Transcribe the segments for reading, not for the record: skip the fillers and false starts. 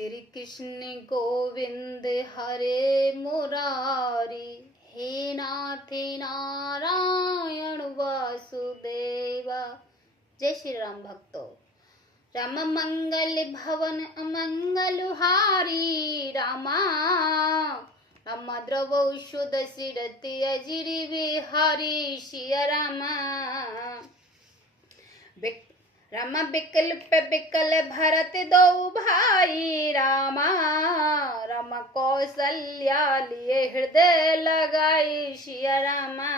श्री कृष्ण गोविंद हरे मुरारी, हे नाथ नारायण वासुदेवा। जय श्री राम भक्तों। राम मंगल भवन अमंगल हारी, रामा राम द्रवौ शुद्ध सिरति अजिरि विहारी, सिया रामा। राम विकल्प विकल भरत दो भाई, रामा राम कौशल्या लिए हृदय लगाई, सिया रामा।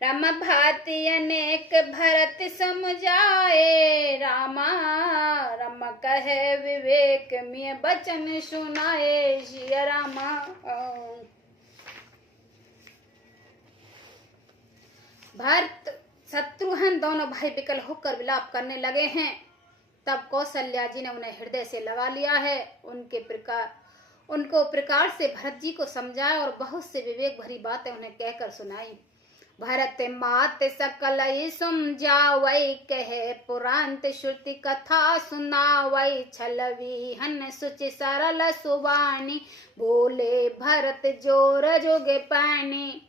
राम भांति अनेक भरत समझाए, रामा राम कहे विवेक में बचन सुनाए, सिया रामा। भरत शत्रुघ्न दोनों भाई विकल होकर विलाप करने लगे हैं। तब कौशल्या जी ने उन्हें हृदय से लगा लिया है। उनको प्रकार से भरत जी को समझाया और बहुत से विवेक भरी बातें उन्हें कहकर सुनाई। भरत मात सकल समझावै, कहे पुरांत श्रुति कथा सुनावै, छल विहन सुचि सरल सुवाणी, बोले भरत जोर जोगे पानी।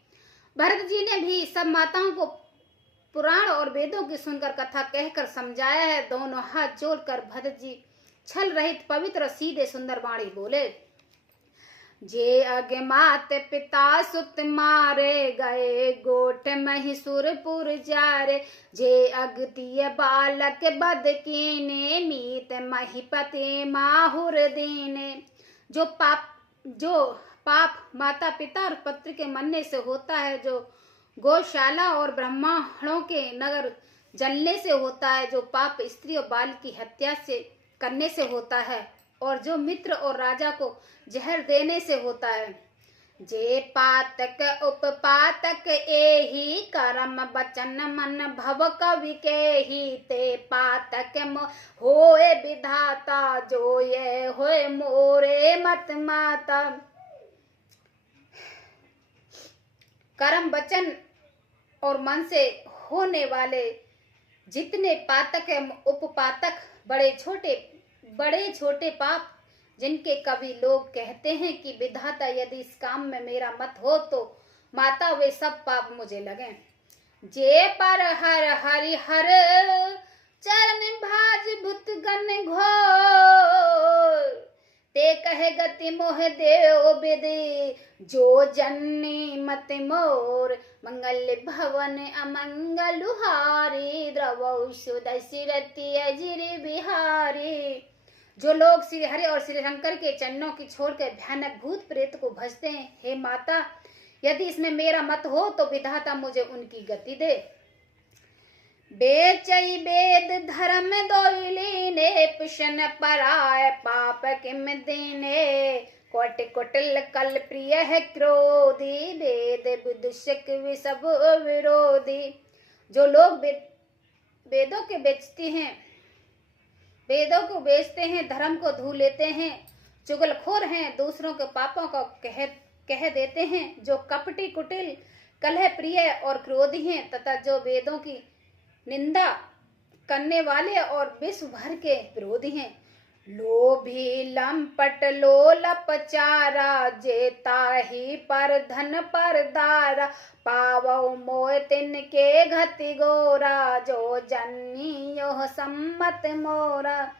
भरत जी ने भी सब माताओं को पुराण और वेदों की सुनकर कथा कहकर समझाया है। दोनों हाथ जोड़कर भरत जी छल रहित पवित्र और सीधे सुंदर वाणी बोले। जे अग मात पिता सुत मारे, गए गोठ महिषुरपुर जारे, जे अगतिय बालक बद कीने, मीत महिपति माहुर दीने। जो पाप माता पिता और पुत्र के मरने से होता है, जो गौशाला और ब्राह्मणों के नगर जलने से होता है, जो पाप स्त्री और बाल की हत्या से करने से होता है, और जो मित्र और राजा को जहर देने से होता है। जे पातक उपपातक एही, कर्म वचन मन भव कवि केही, ते पातक होए विधाता, जो ये होए मोरे मत माता। कर्म वचन और मन से होने वाले जितने पातक एवं उपपातक, बड़े छोटे पाप, जिनके कवि लोग कहते हैं कि विधाता यदि इस काम में मेरा मत हो तो माता वे सब पाप मुझे लगे। जे पर हर हरि हर चरण भाज भूत गण घोर, ते कहे गति मोह देव विदि, जो जननी मत मोर। मंगल भवन अमंगल हारी, द्रवौ शुद्ध सिरति अजिरि बिहारी। जो लोग श्री हरि और श्री शंकर के चरणों की छोड़कर भयानक भूत प्रेत को भजते हैं, हे माता यदि इसमें मेरा मत हो तो विधाता मुझे उनकी गति दे। बेचई वेद धर्म दोइलीने, पुशन पराय पाप किम दीने। कोट कोटल कल प्रिय है क्रोधी, वेद विदुषक सब विरोधी। जो लोग वेदों को बेचते हैं, धर्म को धू लेते हैं, चुगलखोर हैं, दूसरों के पापों को कह देते हैं, जो कपटी कुटिल कलह प्रिय और क्रोधी हैं, तथा जो वेदों की निंदा करने वाले और विश्व भर के विरोधी हैं। लोभी लंपट लोलप चारा, जेता ही पर धन पर दारा, पावो मोय तिनके घति गोरा, जो जननी यो सम्मत मोरा।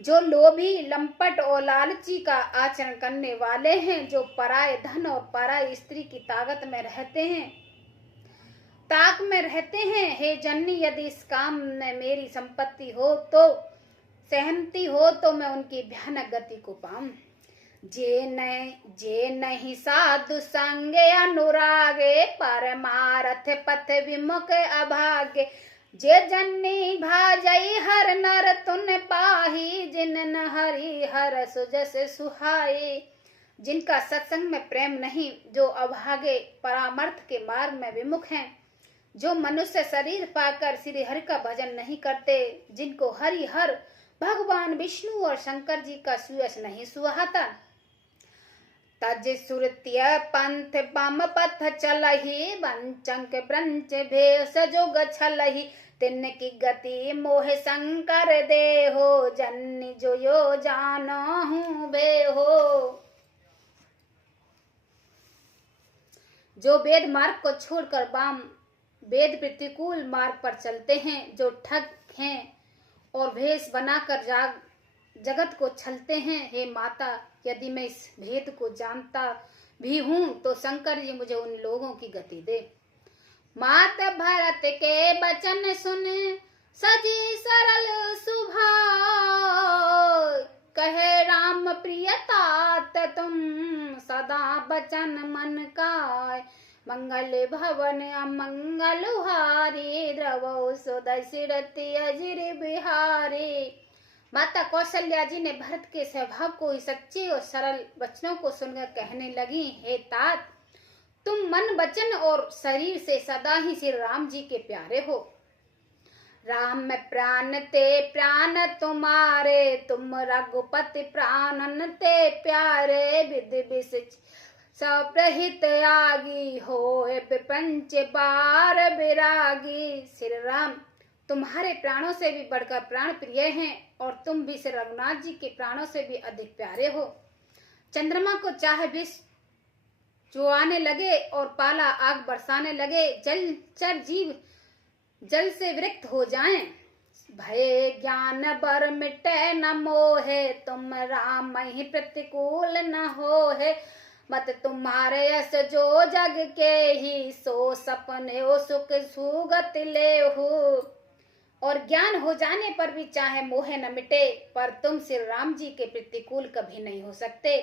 जो लोभी लंपट और लालची का आचरण करने वाले हैं, जो पराये धन और पराई स्त्री की ताक में रहते हैं, हे जननी यदि इस काम में मेरी संपत्ति हो तो सहमति हो तो मैं उनकी भयानक गति को पाऊं। जे नहीं साधु संगे अनुरागे, परमारथ पथ विमुख अभागे। जे जननी भाजई हर नर तुन पाही, जिन न हरि हर सुजस सुहाई। जिनका सत्संग में प्रेम नहीं, जो अभागे परामर्थ के मार्ग में विमुख हैं, जो मनुष्य शरीर पाकर श्री हरि का भजन नहीं करते, जिनको हरि हर भगवान विष्णु और शंकर जी का सुयश नहीं सुहाता। तज सुरतीय पंथ बम पथ चलही, वंचंक ब्रंच भेष जोग छलही। तिनकी गति मोह शंकर दे हो, जन्नि जो यो जानहु बे हो। जो वेद मार्ग को छोड़कर वाम वेद प्रतिकूल मार्ग पर चलते हैं, जो ठग हैं और भेष बनाकर जगत को छलते हैं, हे माता, यदि मैं इस भेद को जानता भी हूं तो शंकर जी मुझे उन लोगों की गति दे। मात भरत के बचन सुन सजी सरल सुभाव, कहे राम प्रिय तात तुम सदा बचन मन का, मंगल भवन अमंगल हारी, द्रवौ सो दशरथ अजिर बिहारी। माता कौशल्या जी ने भरत के स्वभाव को ही सच्चे और सरल वचनों को सुनकर कहने लगी, हे तात, तुम मन वचन और शरीर से सदा ही श्री राम जी के प्यारे हो। राम में प्राण ते प्राण तुम्हारे, तुम रघुपति प्राणन ते प्यारे, विधि विशिष्ट सप्रहित आगी हो, पंच बार विरागी। श्री राम तुम्हारे प्राणों से भी बढ़कर प्राण प्रिय हैं और तुम भी श्री रघुनाथ जी के प्राणों से भी अधिक प्यारे हो। चंद्रमा को चाहे विष चुआने लगे और पाला आग बरसाने लगे, जलचर जीव जल से विरक्त हो जाएं। भय ज्ञान बर मिटे न मोहे, तुम राम ही प्रतिकूल न होहे, मत तुम्हारे यस जो जग के ही, सो सपने ओ सुख सुगत ले हो। और ज्ञान हो जाने पर भी चाहे मोह न मिटे, पर तुम श्री राम जी के प्रतिकूल कभी नहीं हो सकते।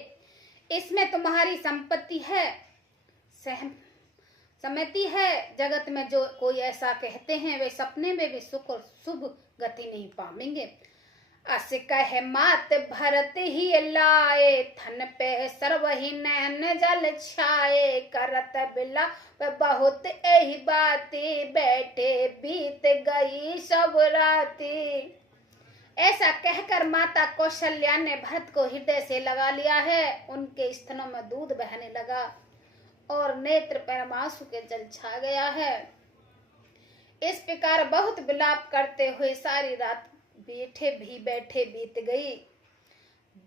इसमें तुम्हारी संपत्ति है, सम्मति है। जगत में जो कोई ऐसा कहते हैं वे सपने में भी सुख और शुभ गति नहीं पाएंगे। अस कह मात भरत ही लाए, थन पे सर्वहि नैन जल छाए, करत बिला बहुत एही बाती, बैठे बीत गई सब राती। ऐसा कहकर माता कौशल्या ने भरत को हृदय से लगा लिया है। उनके स्तनों में दूध बहने लगा और नेत्र पर आंसू के जल छा गया है। इस प्रकार बहुत विलाप करते हुए सारी रात बैठे बीत गई।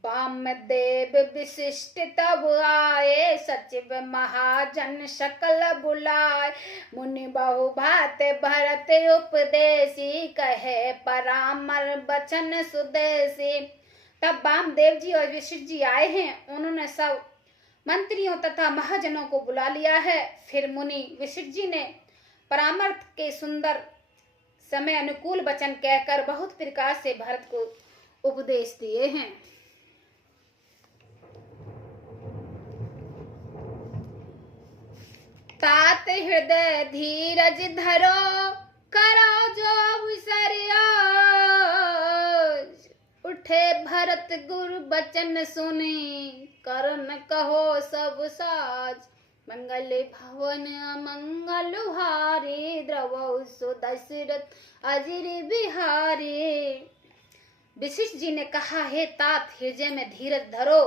वामदेव विशिष्ट तब आए, सचिव महाजन सकल बुलाए, मुनि बहु भात भरत उपदेशी, कहे परामर बचन सुदेशी। तब वामदेव जी और विशिष्ट जी आए हैं। उन्होंने सब मंत्रियों तथा महाजनों को बुला लिया है। फिर मुनि विशिष्ट जी ने परामर्श के सुंदर समय अनुकूल वचन कहकर बहुत प्रकार से भरत को उपदेश दिए हैं। तात हृदय धीरज धरो, करो जो विसरिया, उठे भरत गुरु बचन सुनी, करन कहो सब साज, मंगल भवन अमंगल हारी, द्रवौ सो दशरथ अजिर बिहारी। विशिष्ट जी ने कहा, हे तात, हृदय में धीरज धरो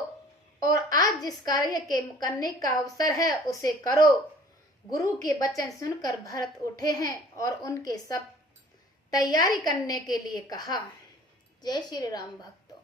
और आज जिस कार्य के करने का अवसर है उसे करो। गुरु के वचन सुनकर भरत उठे हैं और उनके सब तैयारी करने के लिए कहा। जय श्री राम भक्तों।